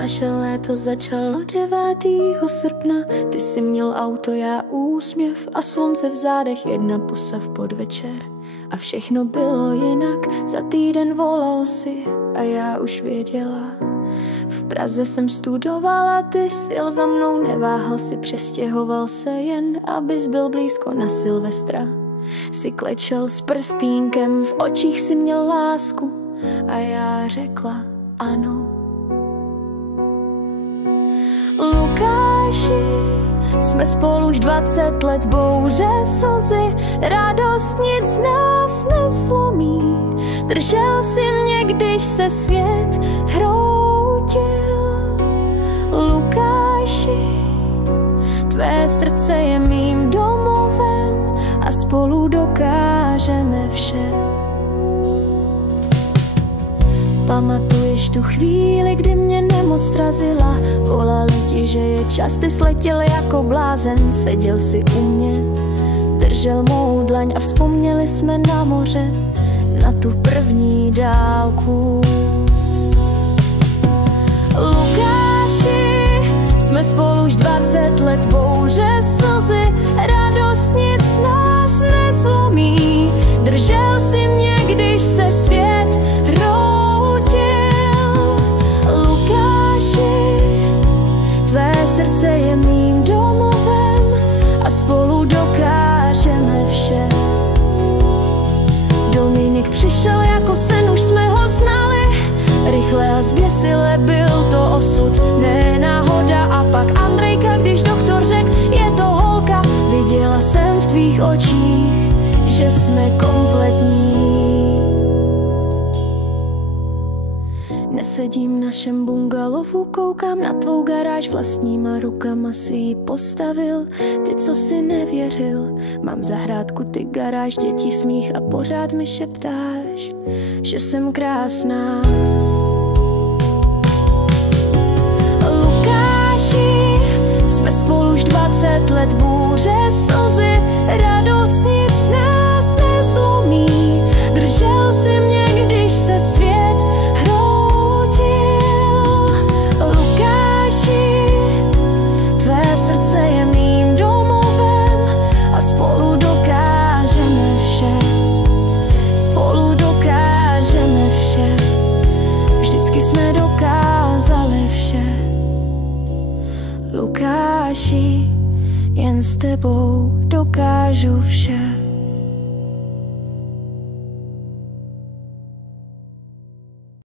Naše léto začalo 9. srpna. Ty jsi měl auto, já úsměv a slunce v zádech, jedna pusa v podvečer. A všechno bylo jinak, za týden volal si a já už věděla. V Praze jsem studovala, ty jsi za mnou, neváhal si, přestěhoval se jen, abys byl blízko na Silvestra. Si klečel s prstínkem, v očích si měl lásku a já řekla ano. Lukáši, jsme spolu už 20 let, bouře, slzy, radost nic nás neslomí. Držel si mě, když se svět hroutil. Lukáši, tvé srdce je mým domovem a spolu dokážeme vše. Pamatuješ tu chvíli, kdy mě nemoc srazila? Volali ti, že je čas, ty sletěl jako blázen. Seděl si u mě, držel mou dlaň a vzpomněli jsme na moře, na tu první dálku. Lukáši, jsme spolu už 20 let, bouře, slzy, radost nic nás nezlomí. Držel si mě, když se svět hroutil. Lukáši, tvé srdce je mým domovem a spolu dokážeme vše. Dominik přišel jako sen, už jsme ho znali. Rychle a zběsile, byl to osud, ne náhoda. A pak Andrejka, když doktor řekl, je to holka. Viděla jsem v tvých očích, že jsme kompletní. Nesedím v našem bungalovu, koukám na tvou garáž, vlastníma rukama si ji postavil. Ty, co si nevěřil, mám zahrádku, ty garáž, děti, smích a pořád mi šeptáš, že jsem krásná. Lukáši, jsme spolu už 20 let, bouře, slzy, radost nic nás nezlomí. Držel si mě, když se svět hroutil. Lukáši, tvé srdce je mým domovem a spolu dokážeme vše. Spolu dokážeme vše. Vždycky jsme dokázali vše. Lukáši, jen s tebou dokážu vše.